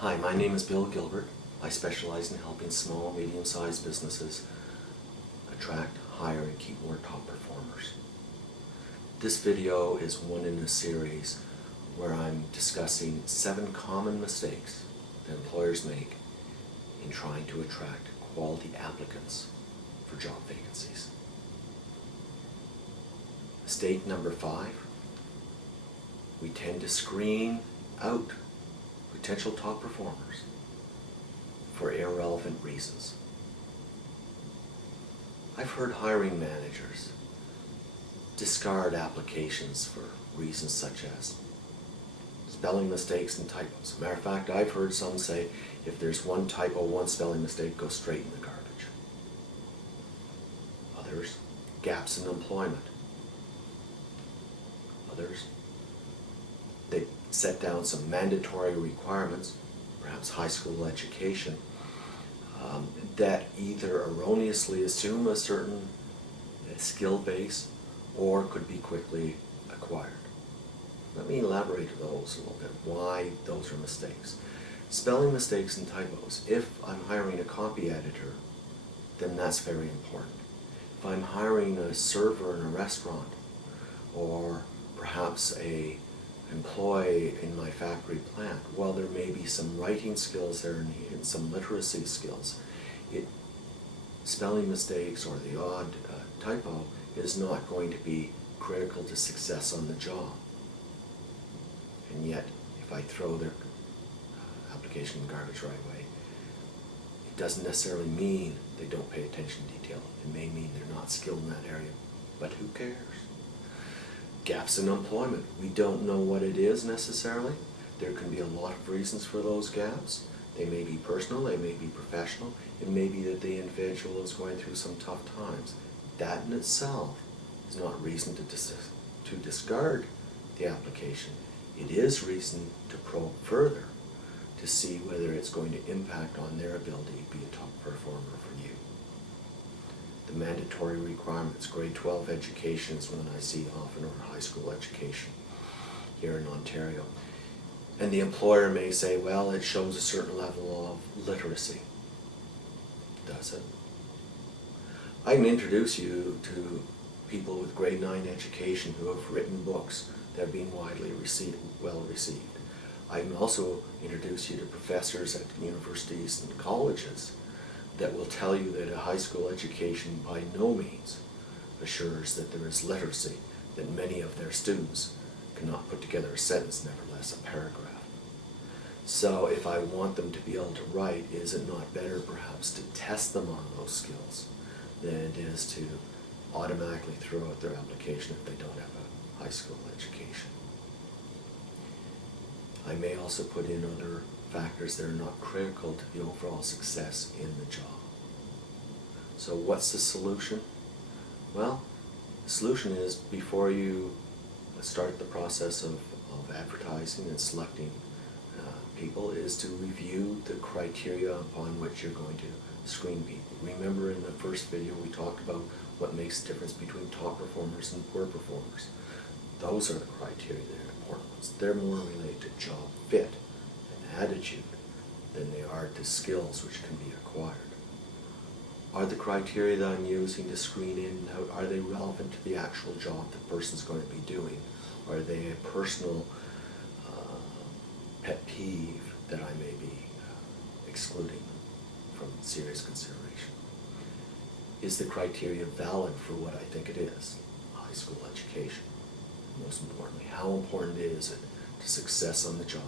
Hi, my name is Bill Gilbert. I specialize in helping small, medium-sized businesses attract, hire, and keep more top performers. This video is one in a series where I'm discussing 7 common mistakes that employers make in trying to attract quality applicants for job vacancies. Mistake number 5, we tend to screen out potential top performers for irrelevant reasons. I've heard hiring managers discard applications for reasons such as spelling mistakes and typos. Matter of fact, I've heard some say if there's one typo, one spelling mistake, go straight in the garbage. Others, gaps in employment. Others, they set down some mandatory requirements, perhaps high school education, that either erroneously assume a certain skill base or could be quickly acquired. Let me elaborate on those a little bit, why those are mistakes. Spelling mistakes and typos. If I'm hiring a copy editor, then that's very important. If I'm hiring a server in a restaurant, or perhaps a employee in my factory plant, while there may be some writing skills there and some literacy skills, spelling mistakes or the odd typo is not going to be critical to success on the job. And yet, if I throw their application in garbage right away, it doesn't necessarily mean they don't pay attention to detail. It may mean they're not skilled in that area, but who cares? Gaps in employment. We don't know what it is necessarily. There can be a lot of reasons for those gaps. They may be personal, they may be professional. It may be that the individual is going through some tough times. That in itself is not reason to discard the application. It is reason to probe further to see whether it's going to impact on their ability to be a top performer for you. The mandatory requirements, grade 12 education is one I see often, or high school education here in Ontario. And the employer may say, well, it shows a certain level of literacy. Does it? I can introduce you to people with grade 9 education who have written books that are being widely well received. I can also introduce you to professors at universities and colleges that will tell you that a high school education by no means assures that there is literacy, that many of their students cannot put together a sentence, nevertheless a paragraph. So if I want them to be able to write, is it not better perhaps to test them on those skills than it is to automatically throw out their application if they don't have a high school education? I may also put in other factors that are not critical to the overall success in the job. So what's the solution? Well, the solution is before you start the process of advertising and selecting people is to review the criteria upon which you're going to screen people. Remember in the first video we talked about what makes the difference between top performers and poor performers. Those are the criteria that are important ones. They're more related to job fit and attitude than they are to skills which can be acquired. Are the criteria that I'm using to screen in, are they relevant to the actual job the person's going to be doing? Or are they a personal pet peeve that I may be excluding from serious consideration? Is the criteria valid for what I think it is? High school education. Most importantly, how important is it to success on the job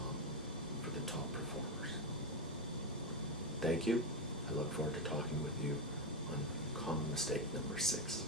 for the top performers? Thank you. I look forward to talking with you on common mistake number 6.